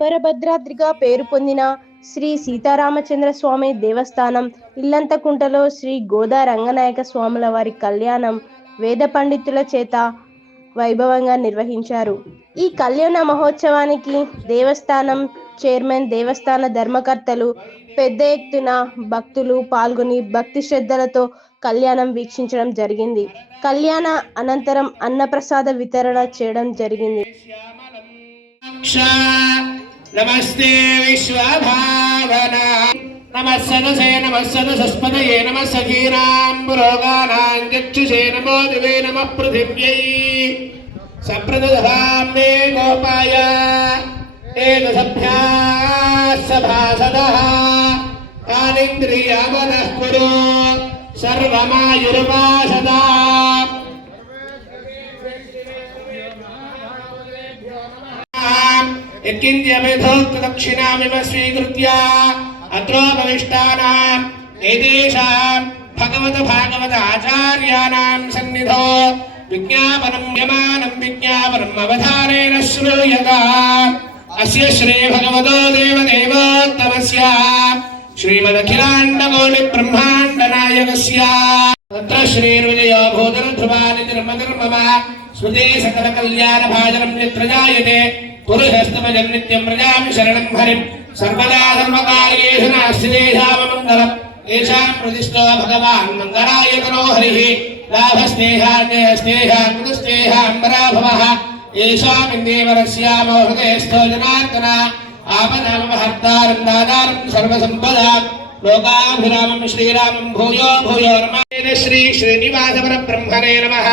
అపరభద్రాద్రిగా పేరు పొందిన శ్రీ సీతారామచంద్ర స్వామి దేవస్థానం ఇల్లంతకుంటలో శ్రీ గోదా రంగనాయక స్వాముల వారి కళ్యాణం వేద పండితుల చేత వైభవంగా నిర్వహించారు. ఈ కళ్యాణ మహోత్సవానికి దేవస్థానం చైర్మన్ దేవస్థాన ధర్మకర్తలు పెద్ద ఎత్తున భక్తులు పాల్గొని భక్తి శ్రద్ధలతో కళ్యాణం వీక్షించడం జరిగింది. కళ్యాణ అనంతరం అన్నప్రసాద వితరణ చేయడం జరిగింది. నమస్తే విశ్వభావన. నమస్సదసే నమస్సదసస్పదయే నమస్సీనాంబురోగానాంగచ్చుషే నమో దివే నమ పృథివ్యై. సప్రదధాం మే గోపాయ. ఏకసభ్యాసభాసదః. తానింద్రియావనః కురు. సర్వమాయుర్మాసదా यत्किञ्चमेधोक्तदक्षिणामिव स्वीकृत्य अत्रोपविष्टानाम् एतेषां भगवत भागवत आचार्याणां सन्निधौ विज्ञापनं यमानं विज्ञापनम् अवधानेन श्रूयता अस्य श्री भगवतो देवदेवोत्तमस्य श्रीमदखिलाण्डकोटिब्रह्माण्डनायकस्य तत्र श्रीर्विजयो भूतरध्रुवानि धर्मधर्मम स्मृते सकलकल्याणभाजनं यत्र जायते पुरुषस्तमजं नित्यं प्रजामि शरणं हरिं सर्वदा धर्मकार्येषु नास्ति तेषाममङ्गलम् येषां प्रतिष्ठो भगवान् मङ्गलायतनो हरिः लाभस्तेहान्यस्तेहान्मुदस्तेहाम्बराभवः येषामिन्देवरस्यामो हृदयस्थो जनार्दन आपदामहर्तारं दादारं सर्वसम्पदां लोकाभिरामं श्रीरामं भूयो भूयो नमः श्री श्रीनिवासपरब्रह्मणे नमः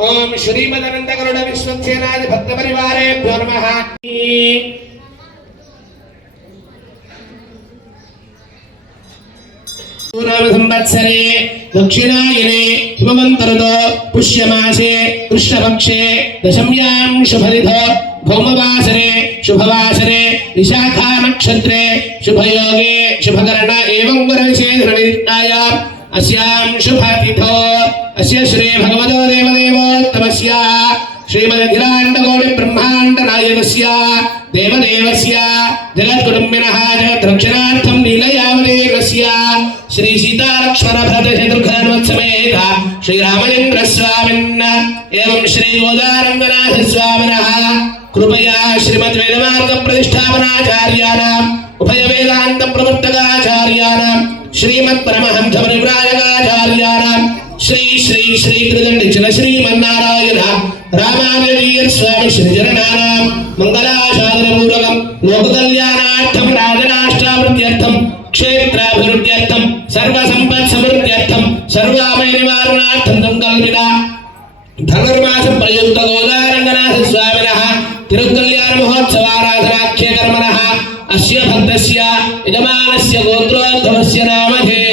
ఓం శ్రీమదనందగరుడ విశ్వక్సేనాది భక్త పరివారేభ్యో నమః. సంవత్సరే దక్షిణాయనే హిమవంతరుతో పుష్యమాసే కృష్ణపక్షే దశమ్యాం శుభరిధో భౌమవాసరే శుభవాసరే విశాఖా నక్షత్రే శుభయోగే శుభకరణ ఏం వరవిశేష అస్యాం శుభతిథో. అస్య శ్రీ భగవతో దేవదేవోత్తమస్య శ్రీమదఖిలాండకోటి బ్రహ్మాండ నాయకస్య దేవదేవస్య జగత్కుటుంబిన జగద్రక్షణార్థం నీలయావదేవస్య శ్రీ సీతాలక్ష్మణ భరత శత్రుఘ్నవత్సమేత శ్రీరామచంద్ర స్వామిన్న ఏం శ్రీ గోదారంగనాథ స్వామిన కృపయా శ్రీమద్ వేదమార్గ ప్రతిష్టాపనాచార్యాణం ఉభయ వేదాంత ప్రవర్తకాచార్యాణం శ్రీమత్ పరమహంస శ్రీ శ్రీ శ్రీ కృదండిచిన శ్రీమన్నారాయణ రామానవీయ స్వామి శ్రీజననానాం మంగళాశాసనపూర్వకం లోకకల్యాణార్థం రాజనాష్టావృత్యర్థం క్షేత్రాభివృద్ధ్యర్థం సర్వసంపత్సమృద్ధ్యర్థం సర్వామయ నివారణార్థం సంకల్పిత ధనుర్మాస ప్రయుక్త గోదారంగనాథ స్వామిన తిరుకల్యాణ మహోత్సవారాధనాఖ్య కర్మణ అస్య భక్తస్య యజమానస్య గోత్రోద్భవస్య నామధేయ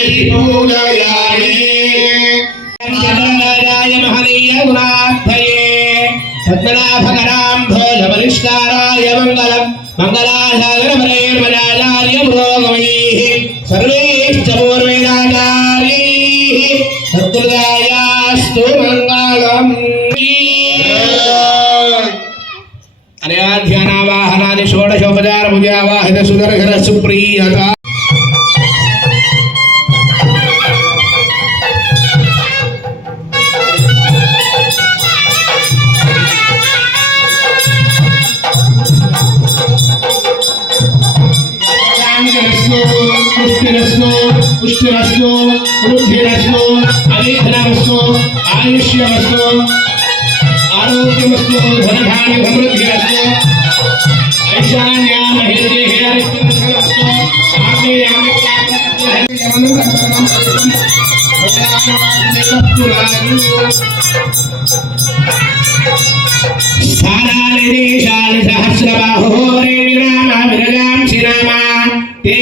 पूजयामि जगन्नाथाय महनीय गुणार्थये पद्मनाभकरां भोजपरिष्काराय मङ्गलम् मङ्गलासागरपरैर्मजाचार्य पुरोगमैः सर्वैश्च पूर्वैराचार्यैः सत्कृतायास्तु मङ्गलम् अनया ध्यानावाहनानि वृद्धिरस्तु वृद्धिरस्तु अनिधनमस्तु आयुष्यमस्तु, आरोग्यमस्तु धनधान्य समृद्धिरस्तु ऐशान्यामहिर्देहरिस्तमस्तु स्थानानि देशानि सहस्रबाहो रे विरामा विरजांसि रामा ते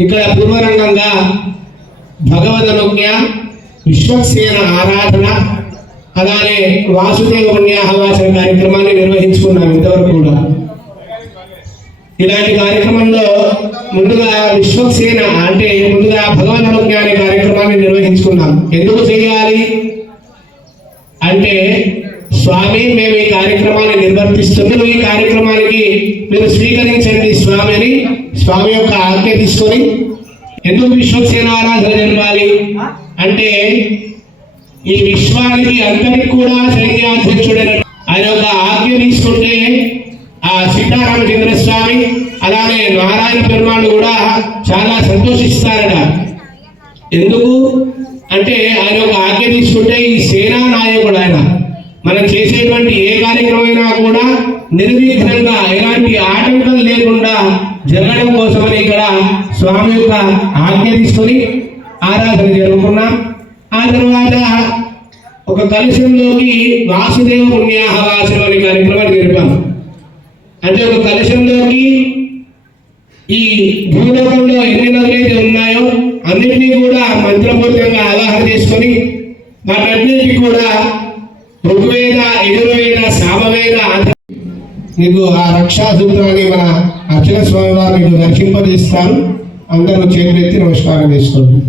ఇక్కడ పూర్వరంగంగా భగవదనుజ్ఞ విశ్వక్సేన ఆరాధన అలానే వాసుదేవ పుణ్యాహవాసన కార్యక్రమాన్ని నిర్వహించుకున్నాం ఇంతవరకు కూడా. ఇలాంటి కార్యక్రమంలో ముందుగా విశ్వక్సేన అంటే ముందుగా భగవద్ అనుజ్ఞ అనే కార్యక్రమాన్ని నిర్వహించుకున్నాం. ఎందుకు చేయాలి? అంటే స్వామి మేము ఈ కార్యక్రమాన్ని నిర్వర్తిస్తున్నాం. ఈ కార్యక్రమానికి మీరు స్వీకరించండి స్వామి అని స్వామి యొక్క ఆజ్ఞ తీసుకొని ఎందుకు విశ్వసేన ఆరాధన జరగాలి అంటే ఈ విశ్వానికి అందరికి కూడా సైన్యాధ్యక్షుడైన ఆయన యొక్క ఆజ్ఞ తీసుకుంటే ఆ సీతారామచంద్ర స్వామి అలానే నారాయణ పెరుమాళ్ళు కూడా చాలా సంతోషిస్తారట. ఎందుకు? అంటే ఆయన ఒక ఆజ్ఞ తీసుకుంటే ఈ సేనా నాయకుడు ఆయన. మనం చేసేటువంటి ఏ కార్యక్రమైనా కూడా నిర్విఘ్నంగా ఎలాంటి ఆటంకం లేకుండా జరగడం కోసమని ఇక్కడ స్వామి యొక్క ఆజ్ఞ తీసుకొని ఆరాధన జరుపుకున్నాం. ఆ తర్వాత ఒక కలశంలోకి వాసుదేవ పుణ్యాహవాసనం అనే కార్యక్రమాన్ని జరిపాం. అంటే ఒక కలశంలోకి ఈ భూలోకంలో ఎన్ని నదులైతే ఉన్నాయో అన్నింటినీ కూడా మంత్రపూర్వకంగా ఆవాహన చేసుకొని వాటన్నింటినీ కూడా ఋగ్వేద యజుర్వేద సామవేద మీకు ఆ రక్షా సూత్రాన్ని మన అర్చన స్వామి వారిని మీకు అందరూ చేతులెత్తి నమస్కారం చేసుకోండి.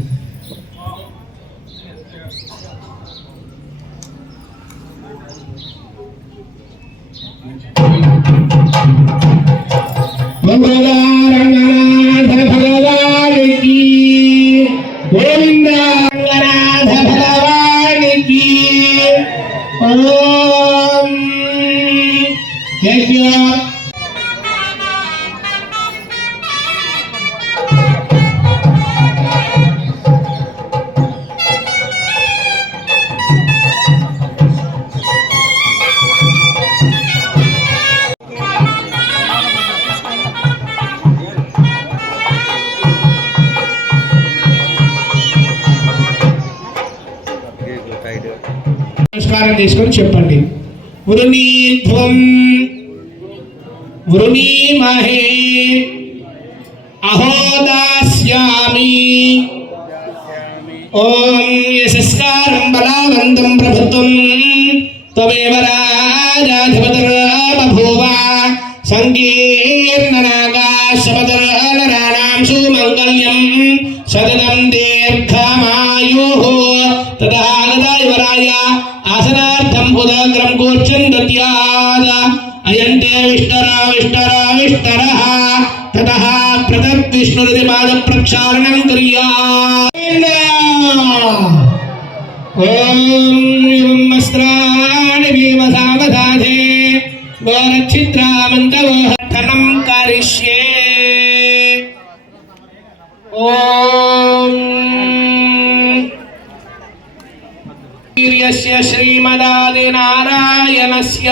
తీసుకొని చెప్పండి. వృణీధ్వం వృణీమహే అహోదాస్యామి ఓం యశస్కారం బలావంతం ప్రభుత్వం త్వమేవ సుమంగళ్యం సతతం దీర్ఘమాయుః తదా గదాయువరాయ ఆసనార్థం ఉదాగ్రం కూర్చన్ దత్యాద అయంతే విష్ణుర విష్ణుర విష్ణురః తతః ప్రదత్ విష్ణురిది పాద ప్రక్షాళనం కుర్యాత్ ఓం వస్త్రాణి భీమసావధాధే గోరక్షిద్రామంతవోహనం శ్రీమదాదినారాయణస్య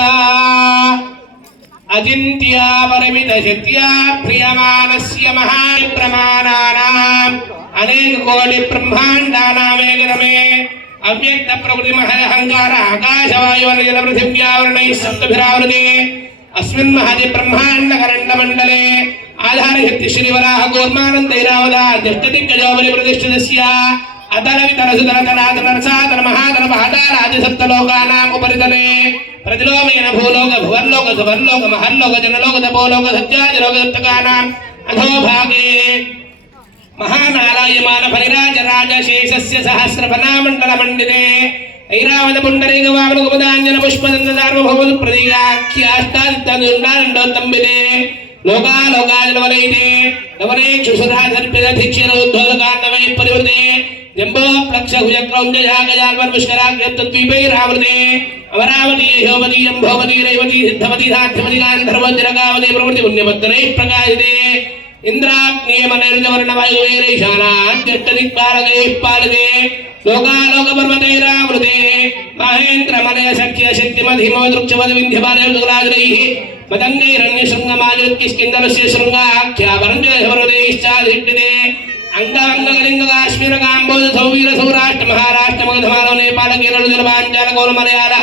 అజింత్యాపరమితశక్త్యా ప్రియమానస్య మహాప్రమాణానాం అనేక కోటి బ్రహ్మాండానామేకరమే అవ్యక్త ప్రకృతి మహంకార ఆకాశవాయువన జల పృథివ్యావరణై సప్తభిరావృతే అస్మిన్ మహతి బ్రహ్మాండ కరండ తనాతన రసాతన మహాతన మహదారాజ సప్తలోకానాం ఉపరితలే. ప్రతిలోమేన భూలోక భువర్లోక సువర్లోక మహర్లోక జనలోక తపోలోక సత్యాజలోక సప్తకానాం. అధోభాగే మహానారాయమాన పరిరాజ రాజశేషస్య సహస్రఫనామండల మండితే. ఐరావత పుండరీక వామన కుముదాంజన పుష్పదంత సార్వభౌమ ప్రతీకాఖ్యాష్టాదిత్తండో తంబితే. లోకాలోకాజలవలైతే నవనే క్షుసురా సర్పిత ధిక్షరోద్భోదకాంతమై పరివృతే. జంబో ప్లక్ష భుజక్రౌంజయాగజాల్వర్ అమరావతి యశోమతి అంభోమతి రైవతి సిద్ధవతి సాధ్యమతి గాంధర్వజ్రగావతి ప్రవృతి పుణ్యభద్రై ప్రకాశితే ఇంద్రాగ్నియమనర్జవర్ణ పాలతే లోకాలోక పర్వతైరావృతే సఖ్య శక్తిమధిమో దృక్షవద వింధ్యపాలయుగరాజులైః మదంగైరణ్యశృంగమాలిత్కిష్కిందరస్య శృంగాఖ్యాపరంజయవరదైశ్చాదిష్టితే అంగాంగకలింగ కాశ్మీర కాంబోజ సౌవీర సౌరాష్ట్ర మహారాష్ట్ర మగధమానవ నేపాల కేరళ జలమాంచాల గౌల మలయాళ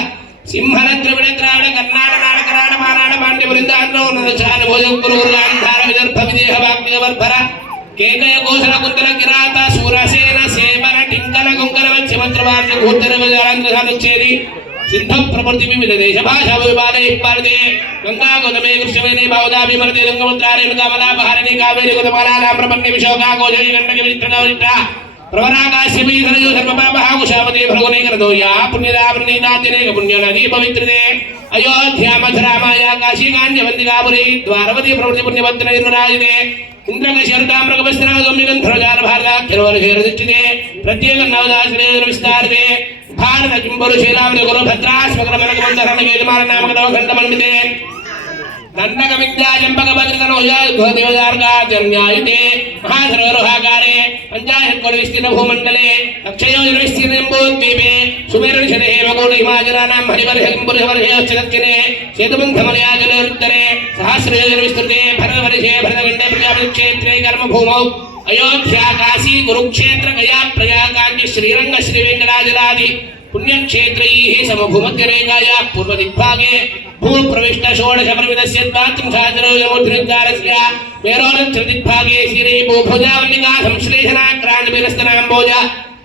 సింహన ద్రవిడ ద్రావిడ కర్ణాట నాటకరాట మానాడ పాండ్య బృందాంధ్రో నరచాన చాలు భోజకులు గాంధార విదర్భ విదేహ వాగ్య వర్ధర కేకయ కోసల కుంతల కిరాత సూరసేన సేవన టింకల కుంకల మత్స్యమంత్రవార్య భూతర విజయాంధ్ర సాధుచ్చేరి సిద్ధం ప్రకృతి వివిధ దేశ భాషా విమానే భారతే గంగా గోదమే కృష్ణవేణి బావదా విమరతే గంగముద్రారేణ కమలా కావేరి గోదమాలా రామ్రమణ్య విశోకా గోజరి గండకి విచిత్ర విచిత్ర ప్రవరాకాశ్యమీ ధనజో సర్వపాపహాకుశామతే భృగునైకరదో యా పుణ్యదా పుణ్యదాద్యనేక పుణ్యనదీ పవిత్రతే అయోధ్యా మధురామాయా కాశీ కాంజవంతికాపురి ద్వారవతి ప్రవృత్తి పుణ్యభద్ర నిర్వరాజితే ఇంద్రకశరతామృగపస్త్రాగమ్యగంధరజాల భారతాఖ్యరోరఘేరదిచ్చితే ప్రత్యేక నవదాశ్రేయ విస్తారితే. ದಾನ ಕಿಂಬರು ಶ್ರೀರಾಮನ ಗುರು ಭದ್ರಾಶ್ವಕ್ರಮನಕ ಮಂದರಣ ಯಜಮಾನ ನಾಮಕ ದವಖಂಡ ಮನ್ಮಿದೆ ದಂಡಕ ವಿದ್ಯಾ ಎಂಬಕ ಭದ್ರತನ ಉದಾರ್ಗಾಜನ್ಯಾಯಿತೆ ಮಹಾಸರೋಹಾಕಾರೆ ಪಂಚಾಯತ್ ಕೊಡು ವಿಸ್ತೀರ್ಣ ಭೂಮಂಡಲೆ ಲಕ್ಷಯೋಜನ ವಿಸ್ತೀರ್ಣ ಎಂಬುದ್ದೀಪೆ ಸುಮೇರು ಶನೇ ಮಗೂಡ ಹಿಮಾಜನಾನಾಂ ಹರಿವರ್ಹ ಕಿಂಬರು ಹರಿಹಶ್ಚಿರತ್ತಿನೆ ಸೇತುಬಂಧಮಲಯಾಜಲೋತ್ತರೆ ಸಹಸ್ರಯೋಜನ ವಿಸ್ತೃತೆ ಭರವರ್ಷೆ ಭರತಗಂಡೆ ಪ್ರಜಾಪತಿಕ್ಷೇತ್ರೇ ಕರ್ಮಭೂಮೌ ಅಯೋಧ್ಯ ಕಾಶಿ ಕುರುಕ್ಷೇತ್ರ ಗಯಾ ಪ್ರಯಾಗಾಂಗಿ ಶ್ರೀರಂಗ ಶ್ರೀ ವೆಂಕಟಾಜಲಾದಿ पुण्यक्षेत्रैः समभूमध्यरेखायाः पूर्वदिग्भागे भूप्रविष्टषोडशपरिमितस्य द्वात्रिंशाचरो यमोद्धिनिर्धारस्य मेरोनक्षदिग्भागे शिरे भूभुजावल्लिका संश्लेषणाक्रान्तभिरस्तनाम्बोज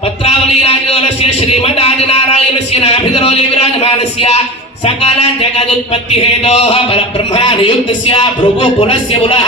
पत्रावलीराजोलस्य श्रीमदादिनारायणस्य नाभितरोजे विराजमानस्य सकल जगदुत्पत्तिहेतोः परब्रह्मा नियुक्तस्य भृगुकुलस्य पुनः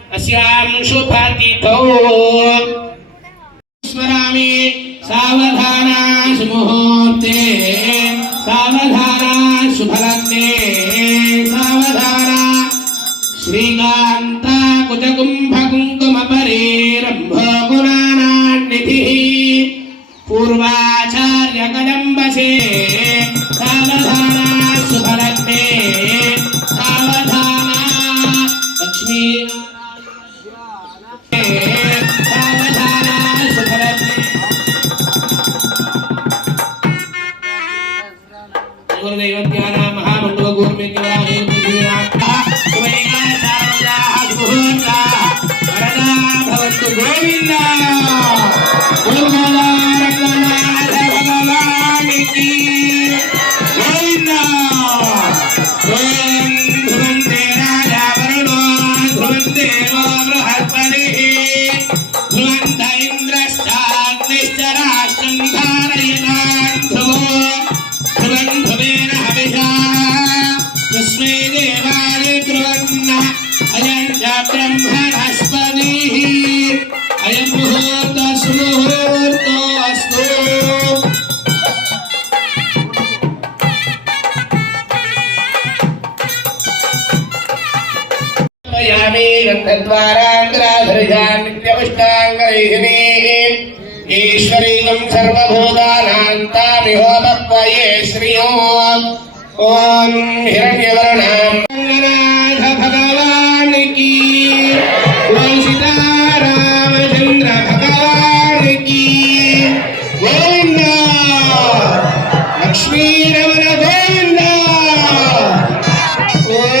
अस्यां शुभतिथौ स्मरामि सावधाना सुमुहूर्ते सावधाना शुभलग्ने सावधाना श्रीकान्ता कुजकुम्भकुङ्कुमपरेरम्भोगुणानान्निधिः पूर्वाचार्यकदम्बसे सावधाना शुभलग्ने सावधाना लक्ष्मी गुरुदेव ध्यान तस्मै देवाय कुर्वन्नः अयं च ब्रह्मणस्पतिः अयं मुहूर्तस्मुहूर्तो अस्तु यामि रक्तद्वाराङ्ग्राधरिजान् नित्यमुष्टाङ्गैः ईश्वरीकं सर्वभूतानां तामिहोपक्वये श्रियो ఓం హిరణ్యవర్ణాం రంగనాథ భగవానికి ఓం సీతారామచంద్ర భగవానికి ఓం లక్ష్మీరమణ గోవింద ఓం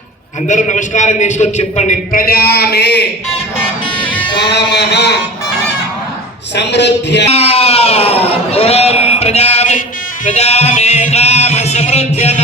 అందరూ నమస్కారం చేసుకొని చెప్పండి. ప్రజామే కామహ సమృద్ధి ఓం ప్రజామే ప్రజామే కామ సమృద్ధ్యత.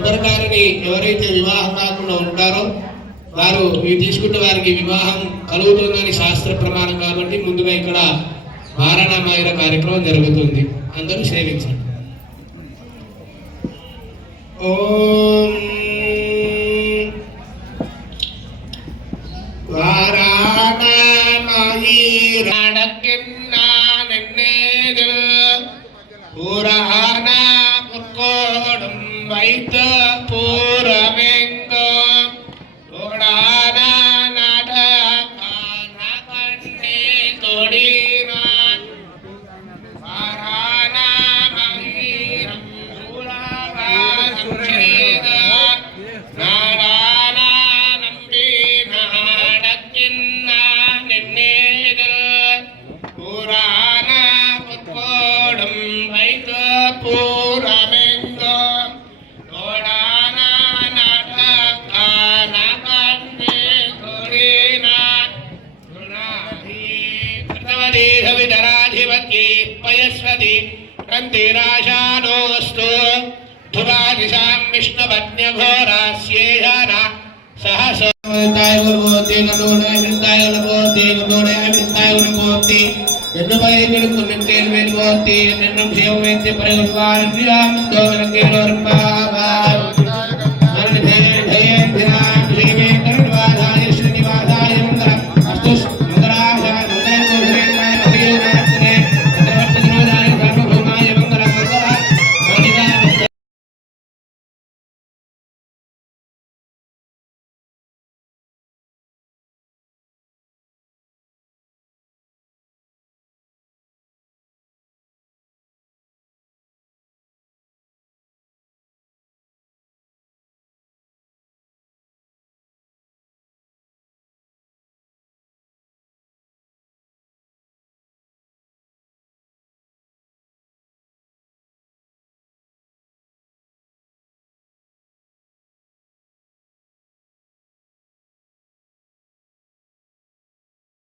ఈ ఎవరైతే వివాహం కాకుండా ఉంటారో వారు ఇవి తీసుకుంటే వారికి వివాహం కలుగుతుందని శాస్త్ర ప్రమాణం కాబట్టి ముందుగా ఇక్కడ వారణమాయుర కార్యక్రమం జరుగుతుంది. అందరూ సేవించండి ఓ तेराशानोऽस्तु धुरादिशां विष्णुवज्ञघोरास्येहन सहसो ताय गुरुवोति नमो नय वृन्दाय नमोति नमो नय वृन्दाय नमोति എന്നുപയങ്ങൾക്ക് നിന്നേൽ വേൽ പോത്തി എന്നും ശിവമേറ്റ് പറയുവാൻ ശ്രീരാമൻ തോമനക്കേലോർപ്പാവാ